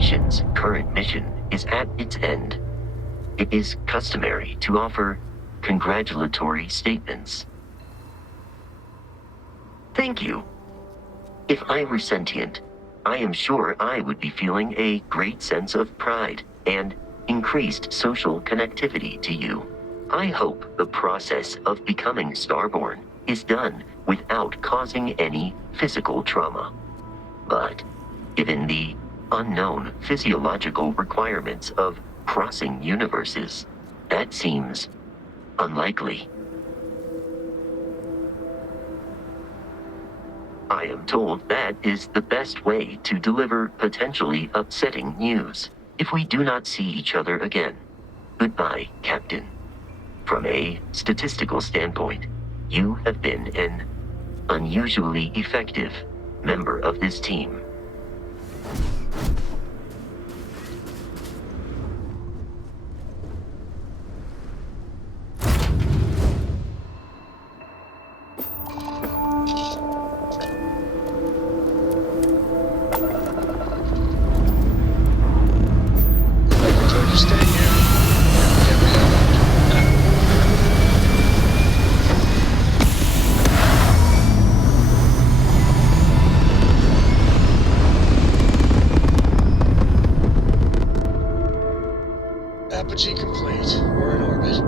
station's current mission is at its end. It is customary to offer congratulatory statements. Thank you. If I were sentient, I am sure I would be feeling a great sense of pride and increased social connectivity to you. I hope the process of becoming Starborn is done without causing any physical trauma. But given the unknown physiological requirements of crossing universes, that seems unlikely. I am told that is the best way to deliver potentially upsetting news. If we do not see each other again, goodbye, Captain. From a statistical standpoint, you have been an unusually effective member of this team. Apogee complete. We're in orbit.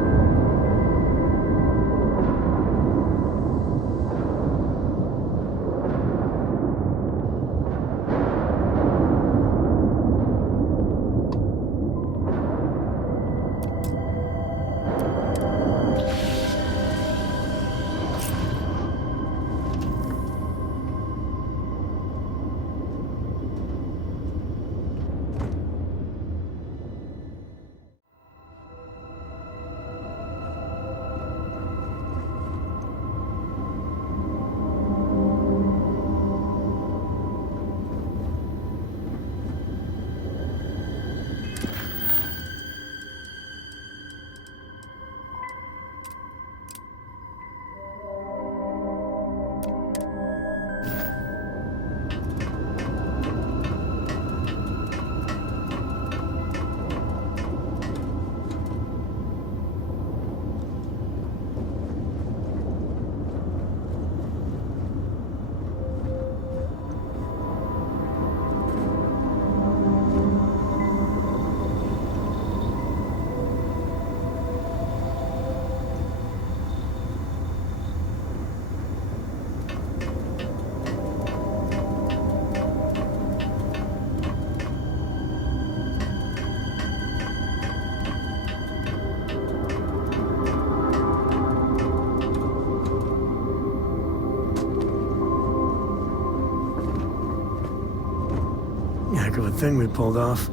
Heck of a thing we pulled off.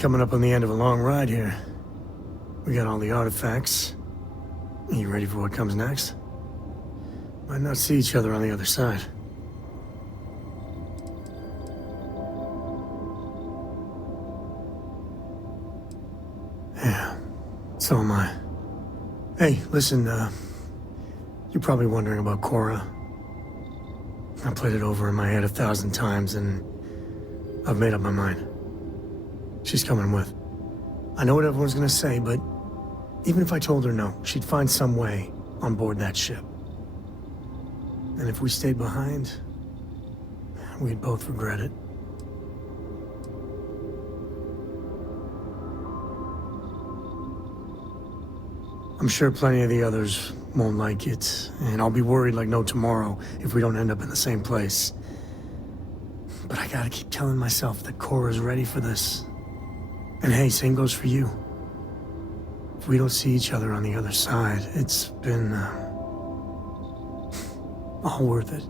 Coming up on the end of a long ride here. We got all the artifacts. You ready for what comes next? Might not see each other on the other side. Yeah, so am I. Hey, listen, you're probably wondering about Cora. I played it over in my head 1,000 times, and I've made up my mind. She's coming with. I know what everyone's gonna say, but even if I told her no, she'd find some way on board that ship. And if we stayed behind, we'd both regret it. I'm sure plenty of the others won't like it, and I'll be worried like no tomorrow if we don't end up in the same place. But I gotta keep telling myself that Cora's ready for this. And hey, same goes for you. If we don't see each other on the other side, it's been all worth it.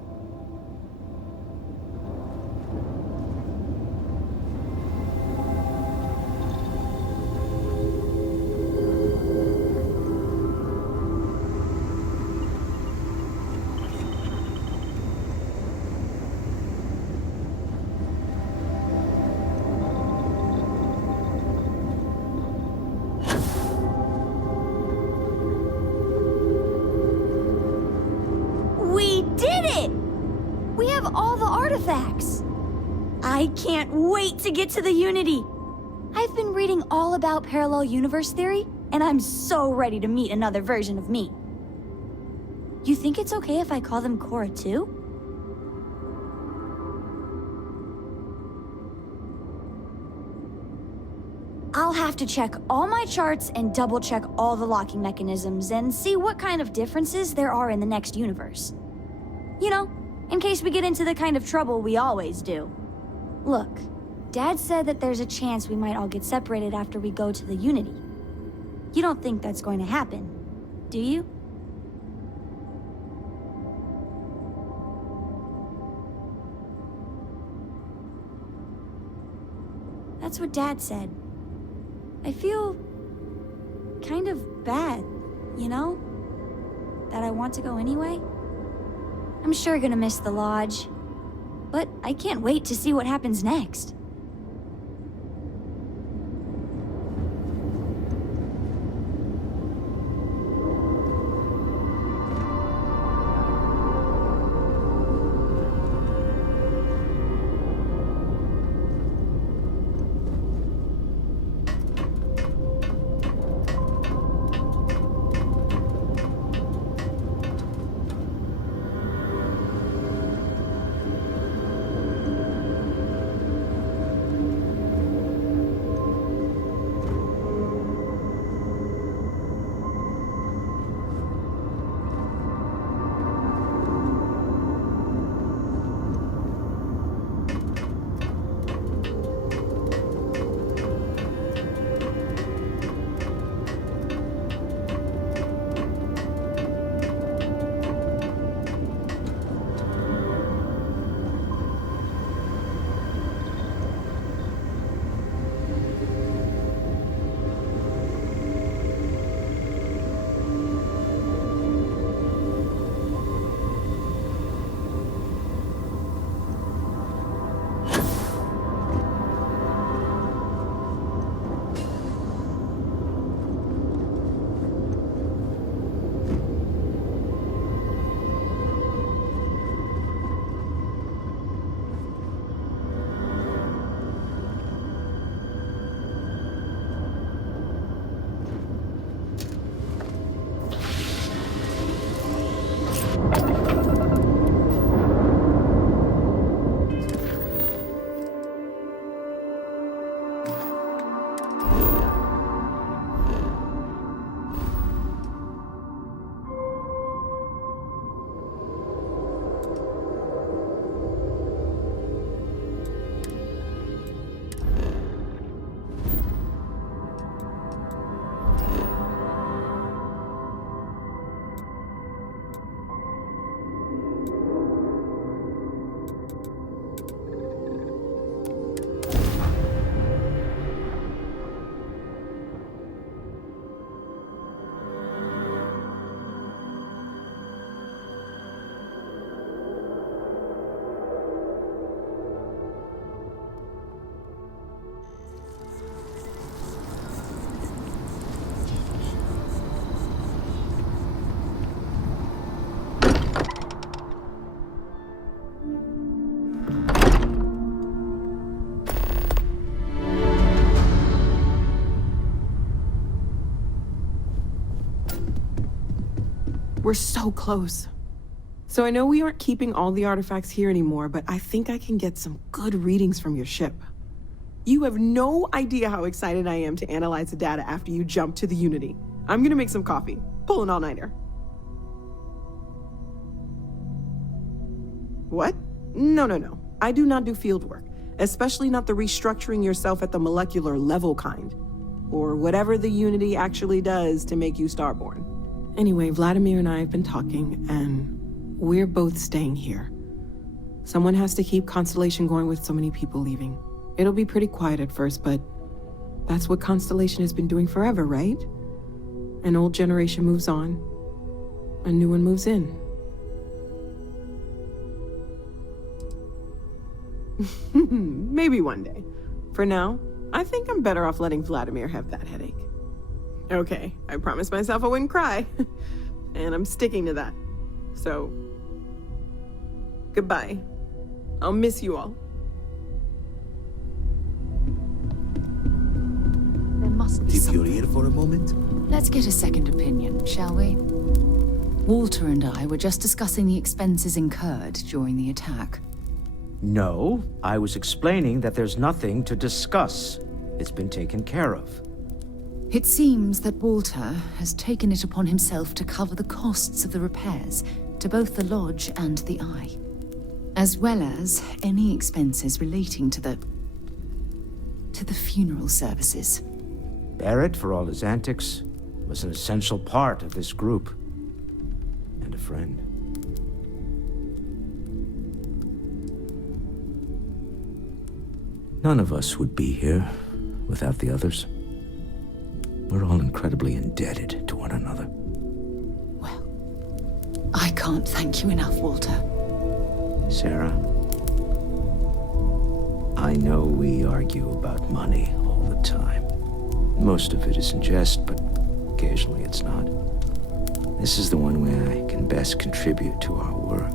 I can't wait to get to the Unity! I've been reading all about parallel universe theory, and I'm so ready to meet another version of me. You think it's okay if I call them Cora too? I'll have to check all my charts and double-check all the locking mechanisms and see what kind of differences there are in the next universe. You know, in case we get into the kind of trouble we always do. Look, Dad said that there's a chance we might all get separated after we go to the Unity. You don't think that's going to happen, do you? That's what Dad said. I feel kind of bad, you know? That I want to go anyway. I'm sure gonna miss the lodge, but I can't wait to see what happens next. We're so close. So I know we aren't keeping all the artifacts here anymore, but I think I can get some good readings from your ship. You have no idea how excited I am to analyze the data after you jump to the Unity. I'm gonna make some coffee. Pull an all-nighter. What? No. I do not do field work, especially not the restructuring yourself at the molecular level kind. Or whatever the Unity actually does to make you Starborn. Anyway, Vladimir and I have been talking, and we're both staying here. Someone has to keep Constellation going with so many people leaving. It'll be pretty quiet at first, but that's what Constellation has been doing forever, right? An old generation moves on, a new one moves in. Maybe one day. For now, I think I'm better off letting Vladimir have that headache. Okay, I promised myself I wouldn't cry, and I'm sticking to that. So, goodbye. I'll miss you all. must be Tip something. your ear for a moment? Let's get a second opinion, shall we? Walter and I were just discussing the expenses incurred during the attack. No, I was explaining that there's nothing to discuss. It's been taken care of. It seems that Walter has taken it upon himself to cover the costs of the repairs to both the lodge and the Eye, as well as any expenses relating to the funeral services. Barrett, for all his antics, was an essential part of this group. And a friend. None of us would be here without the others. We're all incredibly indebted to one another. Well, I can't thank you enough, Walter. Sarah, I know we argue about money all the time. Most of it is in jest, but occasionally it's not. This is the one way I can best contribute to our work.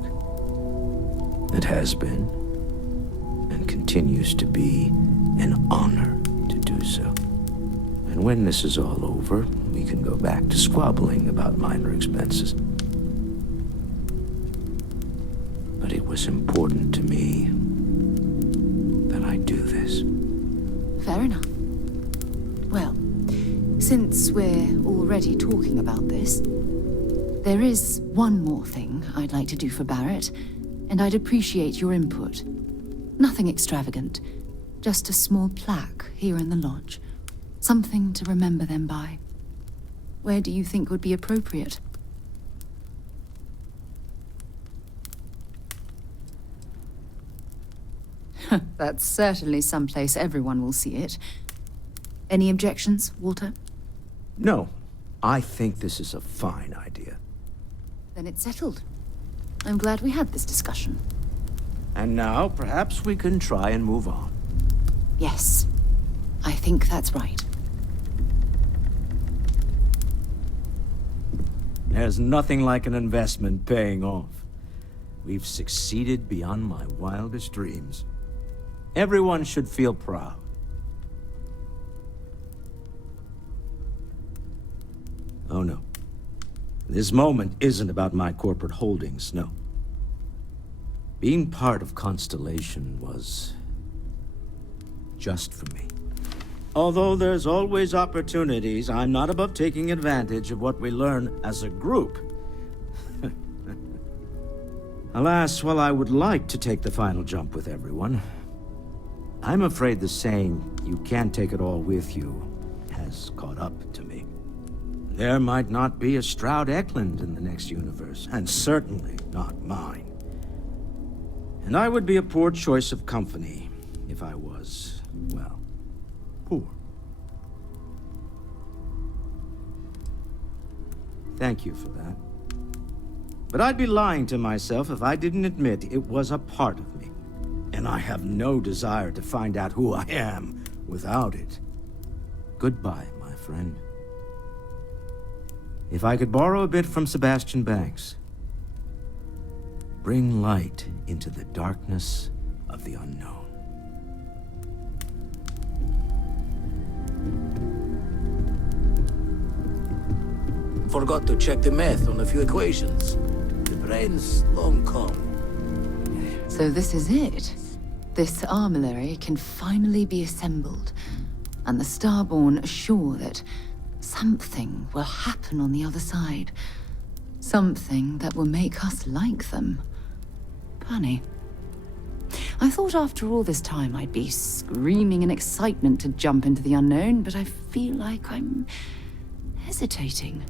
It has been, and continues to be, an honor to do so. And when this is all over, we can go back to squabbling about minor expenses. But it was important to me that I do this. Fair enough. Well, since we're already talking about this, there is one more thing I'd like to do for Barrett, and I'd appreciate your input. Nothing extravagant, just a small plaque here in the lodge. Something to remember them by. Where do you think would be appropriate? That's certainly someplace everyone will see it. Any objections, Walter? No, I think this is a fine idea. Then it's settled. I'm glad we had this discussion. And now, perhaps we can try and move on. Yes, I think that's right. There's nothing like an investment paying off. We've succeeded beyond my wildest dreams. Everyone should feel proud. Oh no. This moment isn't about my corporate holdings, no. Being part of Constellation was just for me. Although there's always opportunities, I'm not above taking advantage of what we learn as a group. Alas, while I would like to take the final jump with everyone, I'm afraid the saying, "you can't take it all with you," has caught up to me. There might not be a Stroud Eklund in the next universe, and certainly not mine. And I would be a poor choice of company if I was, well, poor. Thank you for that. But I'd be lying to myself if I didn't admit it was a part of me. And I have no desire to find out who I am without it. Goodbye, my friend. If I could borrow a bit from Sebastian Banks, bring light into the darkness of the unknown. Forgot to check the math on a few equations. The brain's long come. So this is it. This armillary can finally be assembled, and the Starborn are sure that something will happen on the other side. Something that will make us like them. Funny. I thought after all this time I'd be screaming in excitement to jump into the unknown, but I feel like I'm hesitating.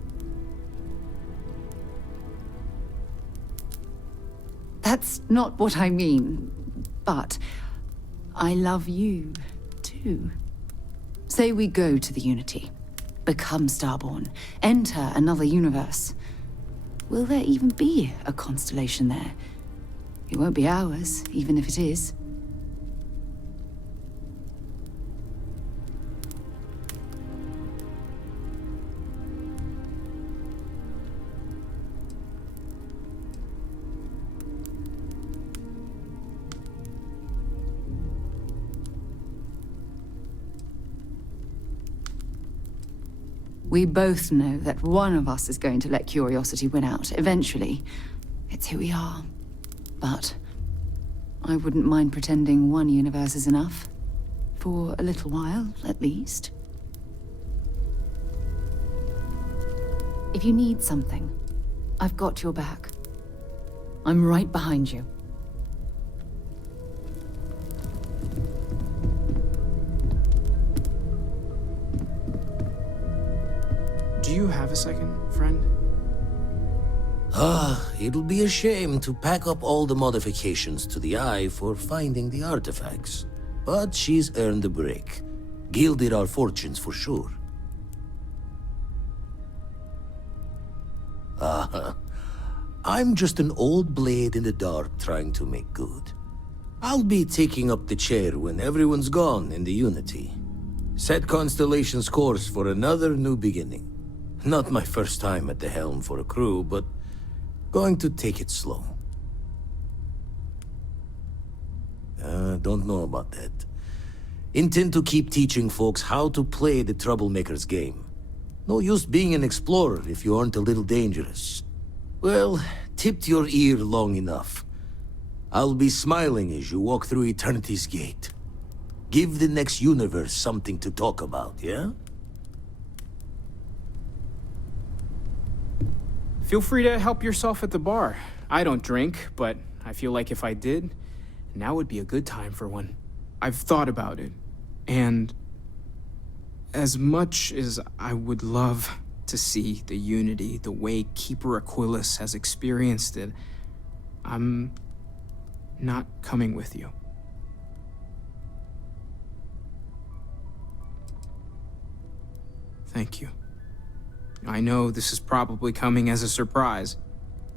That's not what I mean, but I love you, too. Say we go to the Unity, become Starborn, enter another universe. Will there even be a constellation there? It won't be ours, even if it is. We both know that one of us is going to let curiosity win out, eventually. It's who we are. But I wouldn't mind pretending one universe is enough. For a little while, at least. If you need something, I've got your back. I'm right behind you. Do you have a second, friend? It'll be a shame to pack up all the modifications to the Eye for finding the artifacts. But she's earned a break. Gilded our fortunes for sure. I'm just an old blade in the dark trying to make good. I'll be taking up the chair when everyone's gone in the Unity. Set Constellation's course for another new beginning. Not my first time at the helm for a crew, but going to take it slow. Don't know about that. Intend to keep teaching folks how to play the Troublemaker's game. No use being an explorer if you aren't a little dangerous. Well, tipped your ear long enough. I'll be smiling as you walk through Eternity's gate. Give the next universe something to talk about, yeah? Feel free to help yourself at the bar. I don't drink, but I feel like if I did, now would be a good time for one. I've thought about it, and as much as I would love to see the Unity the way Keeper Aquilus has experienced it, I'm not coming with you. Thank you. I know this is probably coming as a surprise.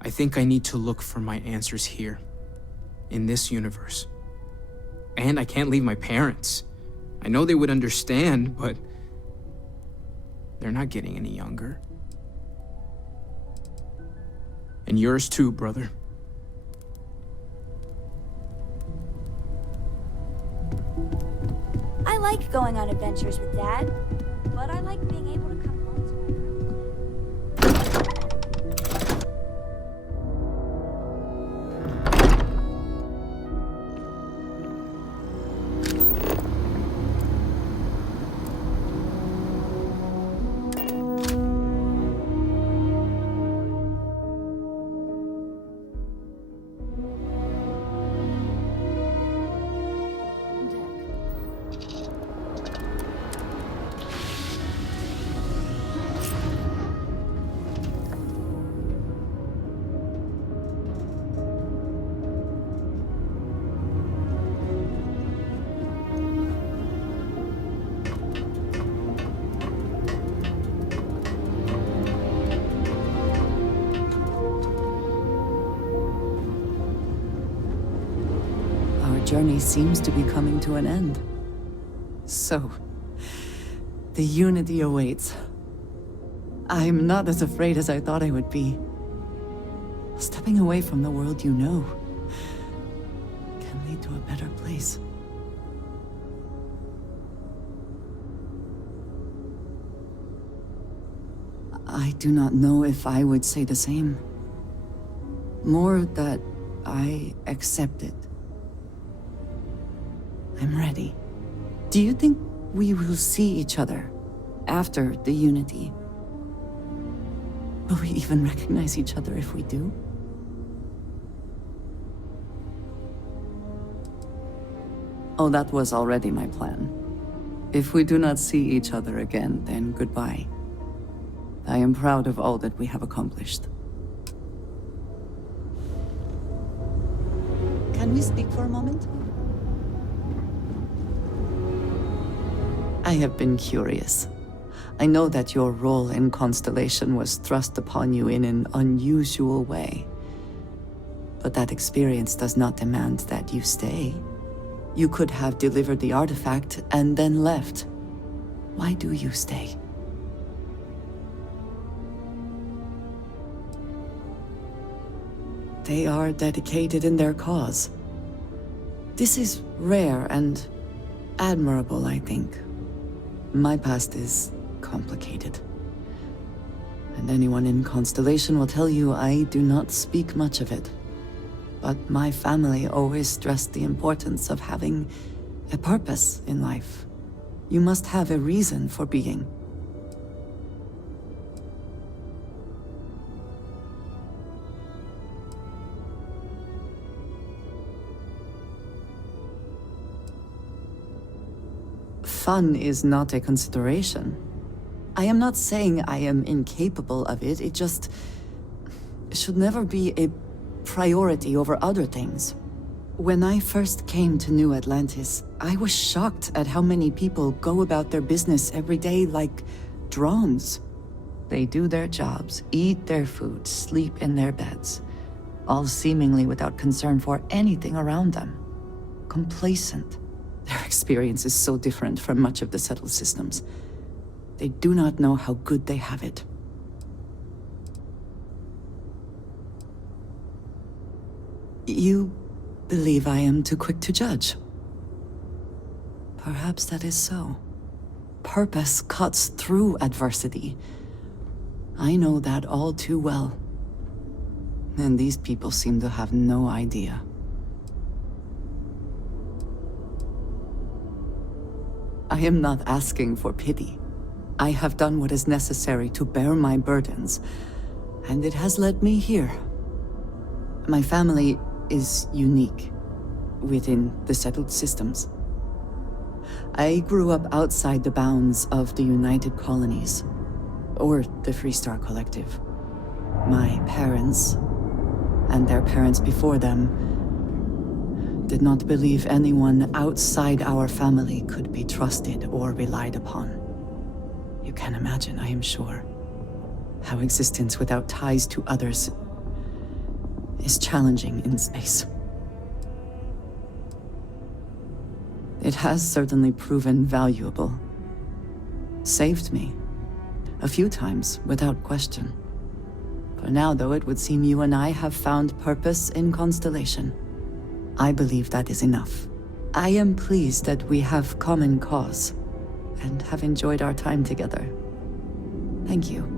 I think I need to look for my answers here, in this universe. And I can't leave my parents. I know they would understand, but they're not getting any younger. And yours too, brother. I like going on adventures with Dad, but I like being able to come home to my room. Journey seems to be coming to an end. So, the Unity awaits. I'm not as afraid as I thought I would be. Stepping away from the world you know can lead to a better place. I do not know if I would say the same. More that I accept it. I'm ready. Do you think we will see each other after the Unity? Will we even recognize each other if we do? Oh, that was already my plan. If we do not see each other again, then goodbye. I am proud of all that we have accomplished. Can we speak for a moment? I have been curious. I know that your role in Constellation was thrust upon you in an unusual way. But that experience does not demand that you stay. You could have delivered the artifact and then left. Why do you stay? They are dedicated in their cause. This is rare and admirable, I think. My past is complicated. And anyone in Constellation will tell you I do not speak much of it. But my family always stressed the importance of having a purpose in life. You must have a reason for being. Fun is not a consideration. I am not saying I am incapable of it, it just should never be a priority over other things. When I first came to New Atlantis, I was shocked at how many people go about their business every day like drones. They do their jobs, eat their food, sleep in their beds, all seemingly without concern for anything around them. Complacent. Their experience is so different from much of the settled systems. They do not know how good they have it. You believe I am too quick to judge. Perhaps that is so. Purpose cuts through adversity. I know that all too well. And these people seem to have no idea. I am not asking for pity. I have done what is necessary to bear my burdens, and it has led me here. My family is unique within the settled systems. I grew up outside the bounds of the United Colonies, or the Freestar Collective. My parents, and their parents before them, did not believe anyone outside our family could be trusted or relied upon. You can imagine, I am sure, how existence without ties to others is challenging in space. It has certainly proven valuable. Saved me. A few times, without question. For now, though, it would seem you and I have found purpose in Constellation. I believe that is enough. I am pleased that we have common cause, and have enjoyed our time together. Thank you.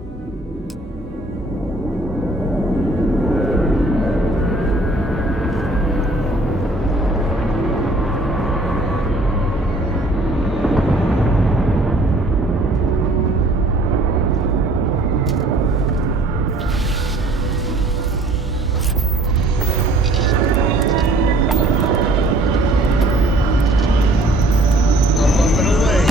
I'm bumping away.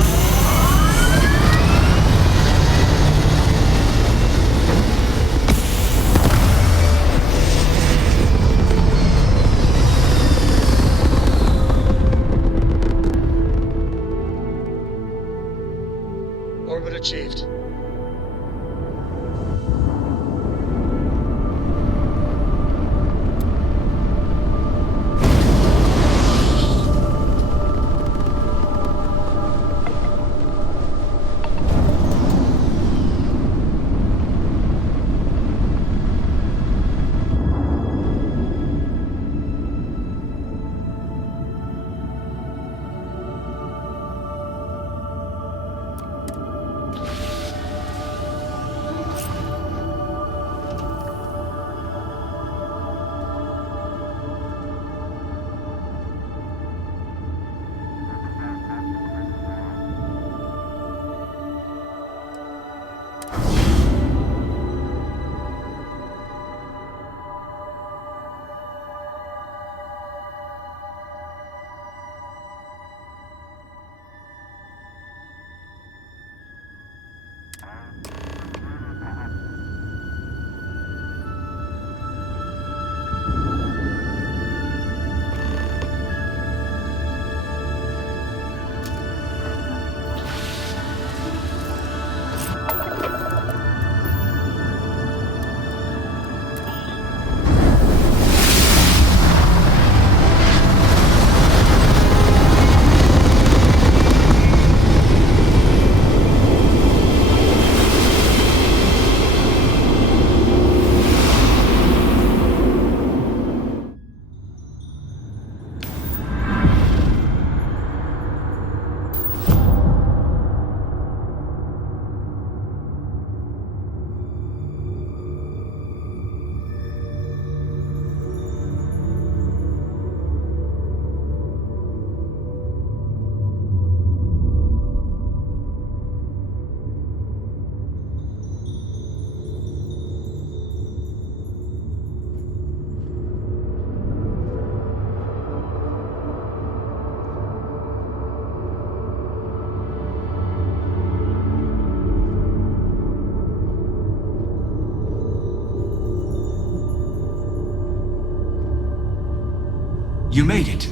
You made it.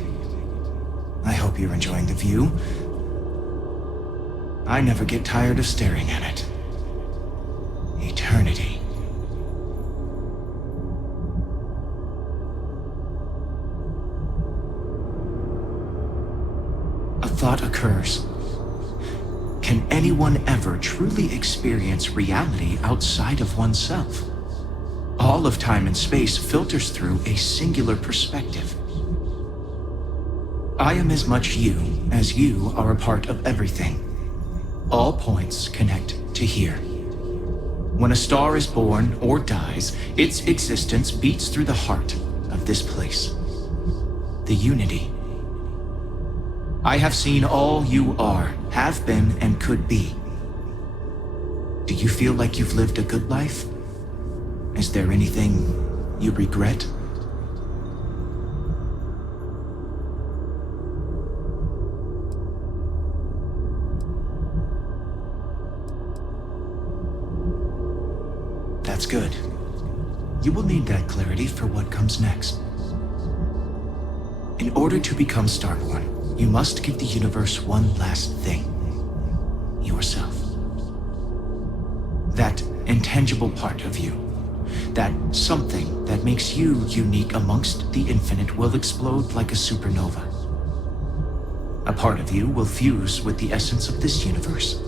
I hope you're enjoying the view. I never get tired of staring at it. Eternity. A thought occurs. Can anyone ever truly experience reality outside of oneself? All of time and space filters through a singular perspective. I am as much you as you are a part of everything. All points connect to here. When a star is born or dies, its existence beats through the heart of this place. The unity. I have seen all you are, have been, and could be. Do you feel like you've lived a good life? Is there anything you regret? That's good. You will need that clarity for what comes next. In order to become Starborn, you must give the universe one last thing. Yourself. That intangible part of you. That something that makes you unique amongst the infinite will explode like a supernova. A part of you will fuse with the essence of this universe,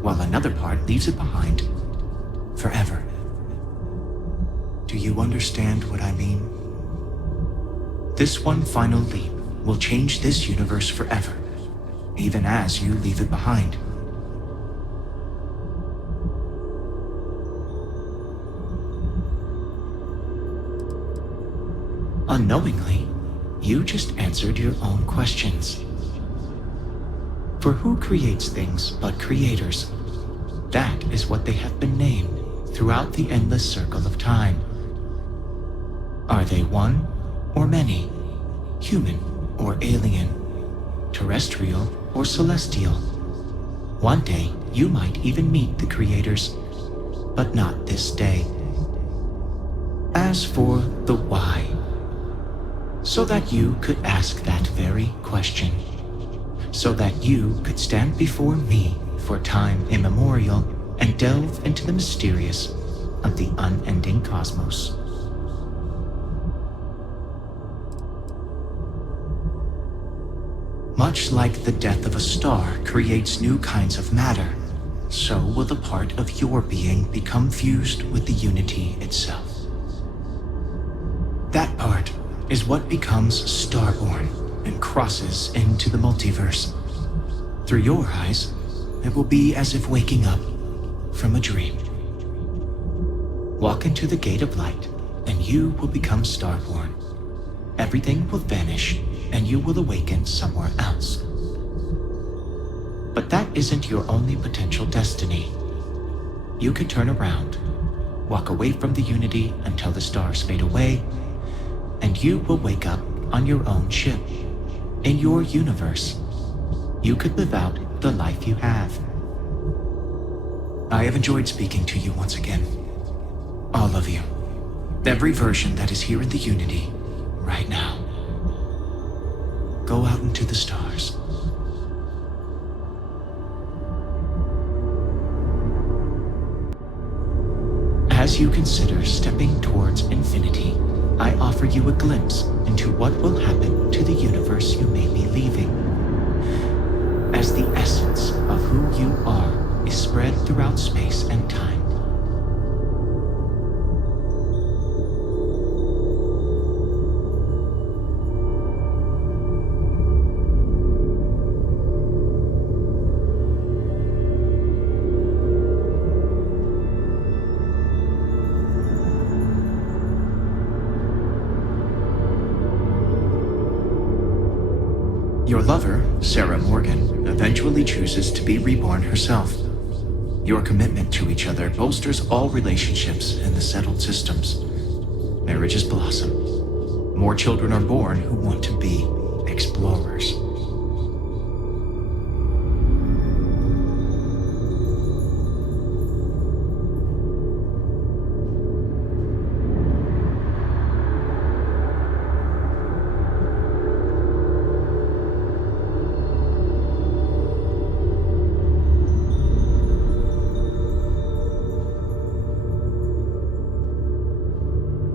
while another part leaves it behind forever. Do you understand what I mean? This one final leap will change this universe forever, even as you leave it behind. Unknowingly, you just answered your own questions. For who creates things but creators? That is what they have been named throughout the endless circle of time. Are they one or many? Human or alien? Terrestrial or celestial? One day, you might even meet the creators, but not this day. As for the why, so that you could ask that very question, so that you could stand before me for time immemorial and delve into the mysterious of the unending cosmos. Much like the death of a star creates new kinds of matter, so will the part of your being become fused with the unity itself. That part is what becomes Starborn and crosses into the multiverse. Through your eyes, it will be as if waking up from a dream. Walk into the gate of light, and you will become Starborn. Everything will vanish, and you will awaken somewhere else. But that isn't your only potential destiny. You could turn around, walk away from the unity until the stars fade away, and you will wake up on your own ship, in your universe. You could live out the life you have. I have enjoyed speaking to you once again. All of you. Every version that is here in the unity, right now. Go out into the stars. As you consider stepping towards infinity, I offer you a glimpse into what will happen to the universe you may be leaving. As the essence of who you are is spread throughout space and time. Your lover, Sarah Morgan, eventually chooses to be reborn herself. Your commitment to each other bolsters all relationships in the settled systems. Marriages blossom. More children are born who want to be explorers.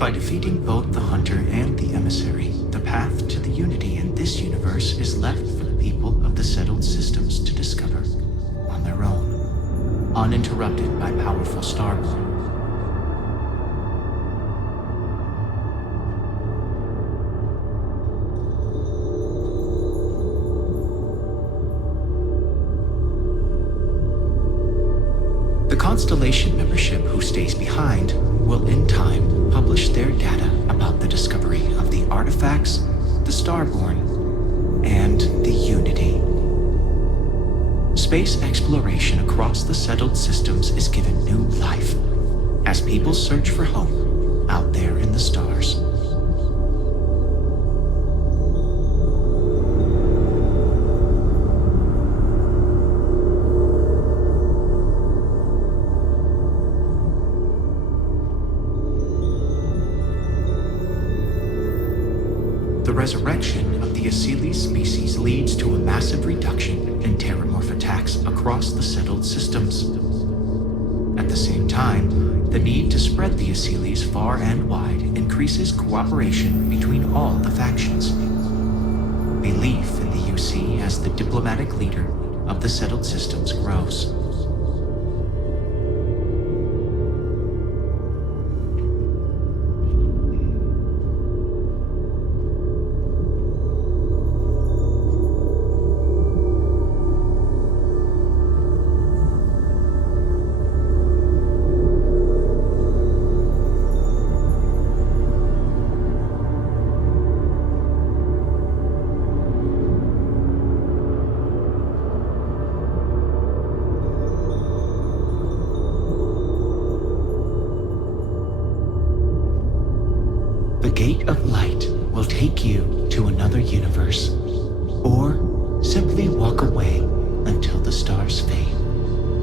By defeating both the Hunter and the Emissary, the path to the Unity in this universe is left for the people of the settled systems to discover on their own, uninterrupted by powerful Starborn. The Constellation membership who stays behind will in time publish their data about the discovery of the artifacts, the Starborn, and the Unity. Space exploration across the settled systems is given new life as people search for home out there in the stars. The resurrection of the Asili species leads to a massive reduction in terramorph attacks across the settled systems. At the same time, the need to spread the Asilis far and wide increases cooperation between all the factions. Belief in the UC as the diplomatic leader of the settled systems grows. The Gate of Light will take you to another universe, or simply walk away until the stars fade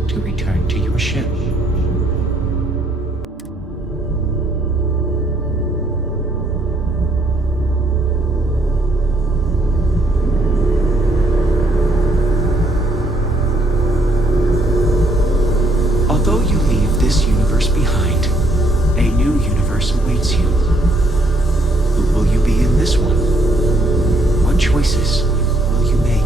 to return to your ship. Although you leave this universe behind, a new universe awaits you. Who will you be in this one? What choices will you make?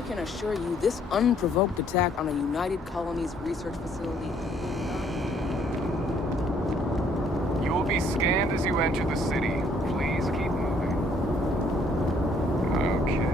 I can assure you, this unprovoked attack on a United Colonies research facility... You will be scanned as you enter the city. Please keep moving. Okay.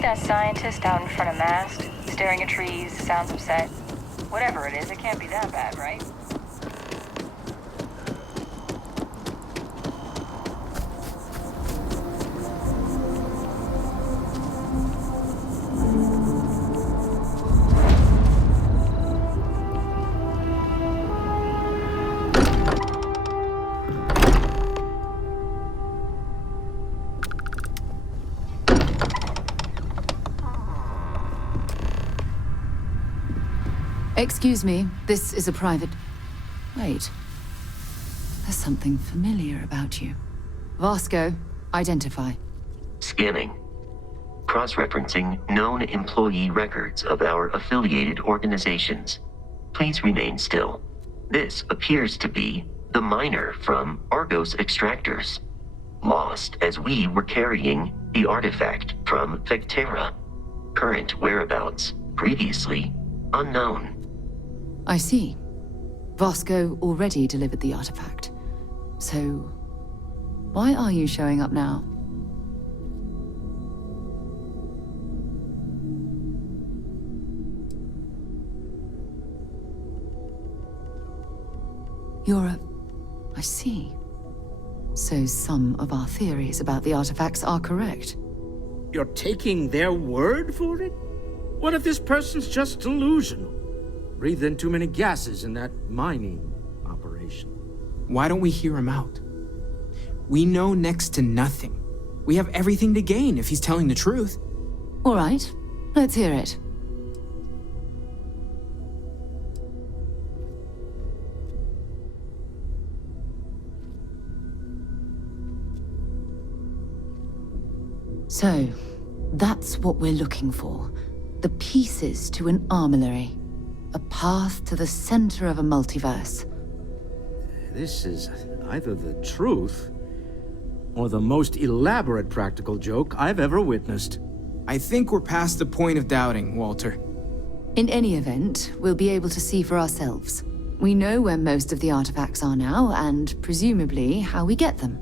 That scientist out in front of mast, staring at trees, sounds upset. Whatever it is, it can't be that bad, right? Excuse me, this is a private... Wait. There's something familiar about you. Vasco, identify. Scanning. Cross-referencing known employee records of our affiliated organizations. Please remain still. This appears to be the miner from Argos Extractors. Lost as we were carrying the artifact from Vectera. Current whereabouts, previously unknown. I see. Vasco already delivered the artifact. So, why are you showing up now? I see. So some of our theories about the artifacts are correct. You're taking their word for it? What if this person's just delusional? Breathed in too many gases in that mining operation. Why don't we hear him out? We know next to nothing. We have everything to gain if he's telling the truth. All right, let's hear it. So, that's what we're looking for. The pieces to an armillary. A path to the center of a multiverse. This is either the truth, or the most elaborate practical joke I've ever witnessed. I think we're past the point of doubting, Walter. In any event, we'll be able to see for ourselves. We know where most of the artifacts are now, and presumably how we get them.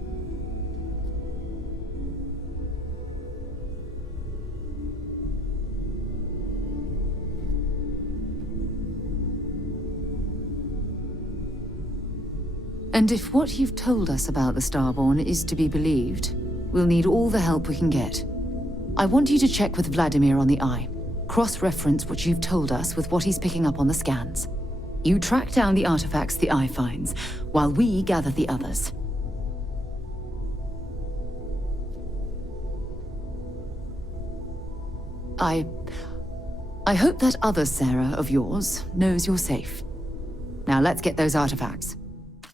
And if what you've told us about the Starborn is to be believed, we'll need all the help we can get. I want you to check with Vladimir on the Eye. Cross-reference what you've told us with what he's picking up on the scans. You track down the artifacts the Eye finds, while we gather the others. I hope that other Sarah of yours knows you're safe. Now let's get those artifacts.